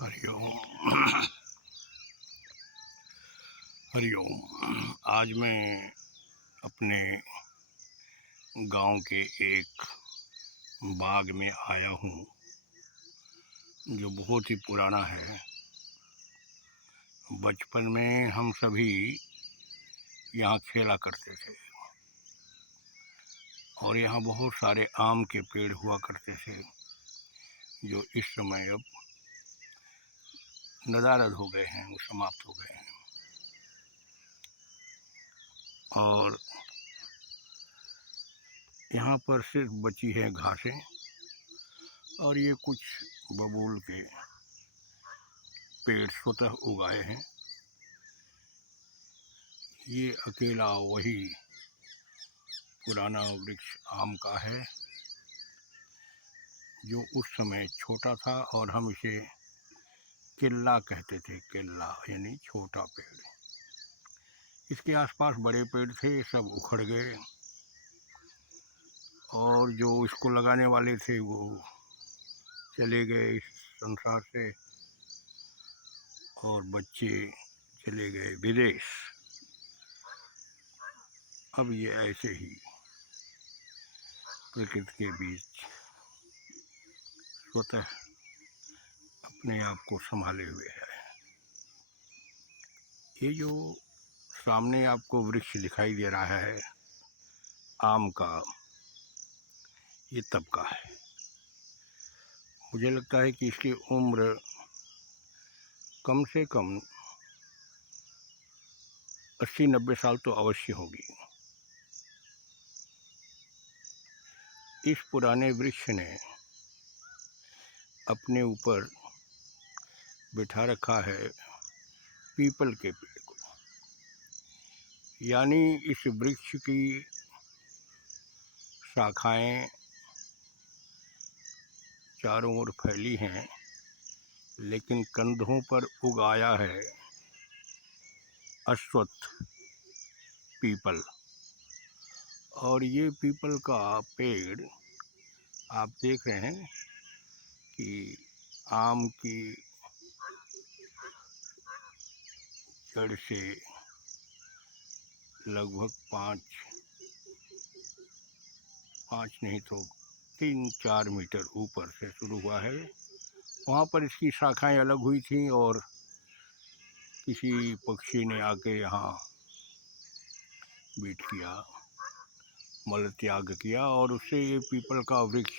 हरिओम। हरिओम। आज मैं अपने गांव के एक बाग में आया हूँ जो बहुत ही पुराना है। बचपन में हम सभी यहाँ खेला करते थे और यहाँ बहुत सारे आम के पेड़ हुआ करते थे जो इस समय अब नदारद हो गए हैं, वो समाप्त हो गए हैं। और यहाँ पर सिर्फ बची है घासें और ये कुछ बबूल के पेड़ स्वतः उगाए हैं। ये अकेला वही पुराना वृक्ष आम का है जो उस समय छोटा था और हम इसे केला कहते थे। केला यानी छोटा पेड़। इसके आसपास बड़े पेड़ थे, सब उखड़ गए और जो इसको लगाने वाले थे वो चले गए इस संसार से और बच्चे चले गए विदेश। अब ये ऐसे ही प्रकृति के बीच स्वतः अपने आप को संभाले हुए है। ये जो सामने आपको वृक्ष दिखाई दे रहा है आम का, ये तब का है। मुझे लगता है कि इसकी उम्र कम से कम 80-90 साल तो अवश्य होगी। इस पुराने वृक्ष ने अपने ऊपर बिठा रखा है पीपल के पेड़ को। यानी इस वृक्ष की शाखाएं चारों ओर फैली हैं, लेकिन कंधों पर उगाया है अश्वत्थ पीपल। और ये पीपल का पेड़ आप देख रहे हैं कि आम की जड़ से लगभग पाँच नहीं तो 3-4 मीटर ऊपर से शुरू हुआ है। वहाँ पर इसकी शाखाएं अलग हुई थीं और किसी पक्षी ने आके यहाँ बीट किया, मल त्याग किया और उससे ये पीपल का वृक्ष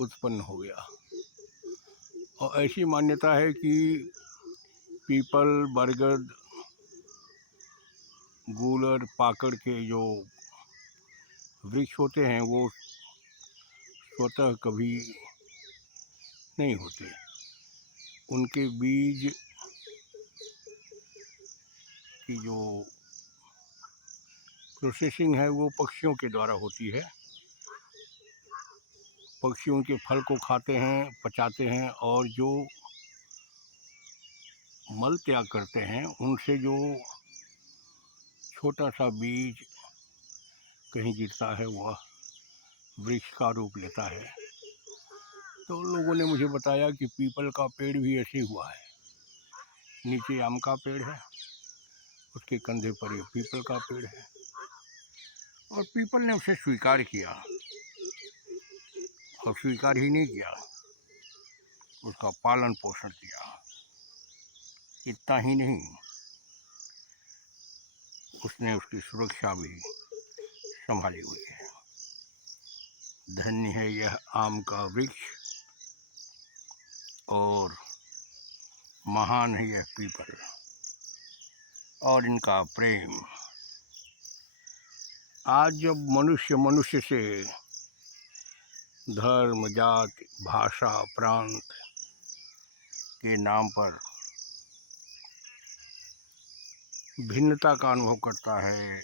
उत्पन्न हो गया। और ऐसी मान्यता है कि पीपल, बरगद, गूलर, पाकड़ के जो वृक्ष होते हैं वो स्वतः कभी नहीं होते। उनके बीज की जो प्रोसेसिंग है वो पक्षियों के द्वारा होती है। पक्षी उनके फल को खाते हैं, पचाते हैं और जो मल त्याग करते हैं उनसे जो छोटा सा बीज कहीं गिरता है वह वृक्ष का रूप लेता है। तो लोगों ने मुझे बताया कि पीपल का पेड़ भी ऐसे हुआ है। नीचे आम का पेड़ है, उसके कंधे पर ये पीपल का पेड़ है और पीपल ने उसे स्वीकार किया। और स्वीकार ही नहीं किया, उसका पालन पोषण किया। इतना ही नहीं, उसने उसकी सुरक्षा भी संभाली हुई है। धन्य है यह आम का वृक्ष और महान है यह पीपल और इनका प्रेम। आज जब मनुष्य मनुष्य से धर्म, जाति, भाषा, प्रांत के नाम पर भिन्नता का अनुभव करता है,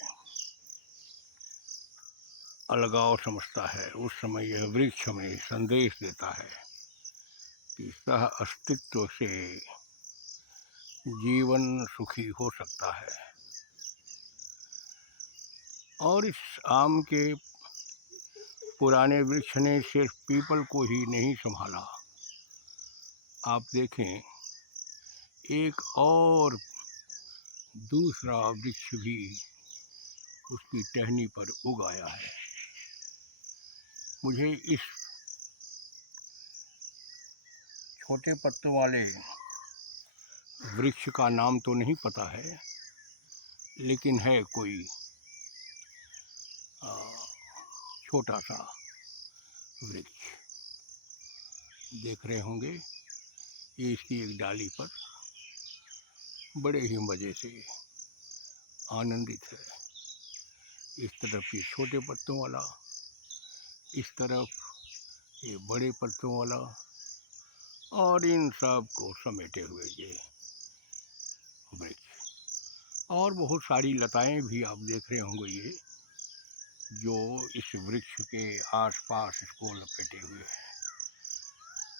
अलगाव समझता है, उस समय यह वृक्ष हमें संदेश देता है कि सह अस्तित्व से जीवन सुखी हो सकता है। और इस आम के पुराने वृक्ष ने सिर्फ पीपल को ही नहीं संभाला, आप देखें एक और दूसरा वृक्ष भी उसकी टहनी पर उग आया है। मुझे इस छोटे पत्तों वाले वृक्ष का नाम तो नहीं पता है, लेकिन है कोई छोटा सा वृक्ष। देख रहे होंगे ये इसकी एक डाली पर बड़े ही मज़े से आनंदित है। इस तरफ ये छोटे पत्तों वाला, इस तरफ ये बड़े पत्तों वाला, और इन सब को समेटे हुए ये वृक्ष। और बहुत सारी लताएं भी आप देख रहे होंगे ये जो इस वृक्ष के आसपास इसको लपेटे हुए हैं।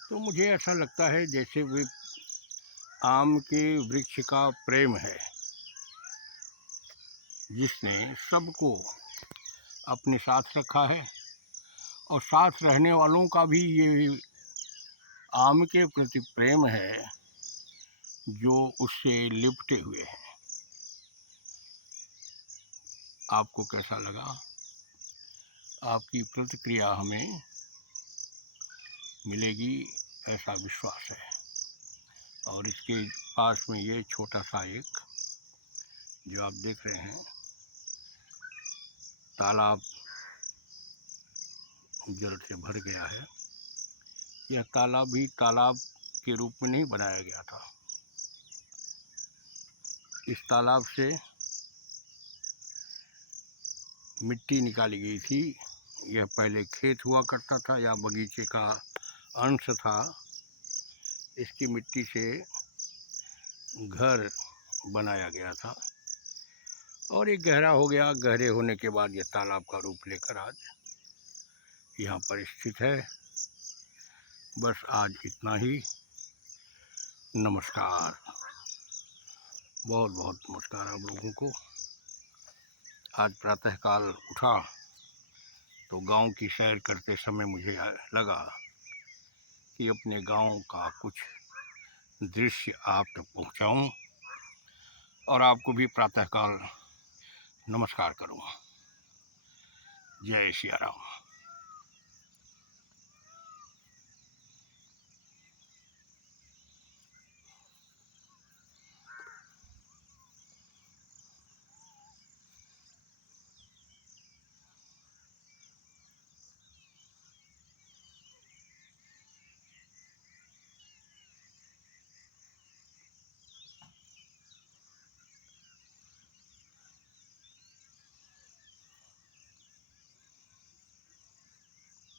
तो मुझे ऐसा लगता है जैसे वे आम के वृक्ष का प्रेम है, जिसने सबको अपने साथ रखा है, और साथ रहने वालों का भी ये आम के प्रति प्रेम है जो उससे लिपटे हुए हैं। आपको कैसा लगा? आपकी प्रतिक्रिया हमें मिलेगी ऐसा विश्वास है। और इसके पास में ये छोटा सा एक जो आप देख रहे हैं तालाब जल से भर गया है। यह तालाब भी तालाब के रूप में नहीं बनाया गया था। इस तालाब से मिट्टी निकाली गई थी। यह पहले खेत हुआ करता था या बगीचे का अंश था। इसकी मिट्टी से घर बनाया गया था और ये गहरा हो गया। गहरे होने के बाद यह तालाब का रूप लेकर आज यहाँ पर स्थित है। बस आज इतना ही। नमस्कार, बहुत बहुत नमस्कार आप लोगों को। आज प्रातःकाल उठा तो गांव की सैर करते समय मुझे लगा कि अपने गांव का कुछ दृश्य आप तक पहुंचाऊं और आपको भी प्रातःकाल नमस्कार करूं। जय सिया राम।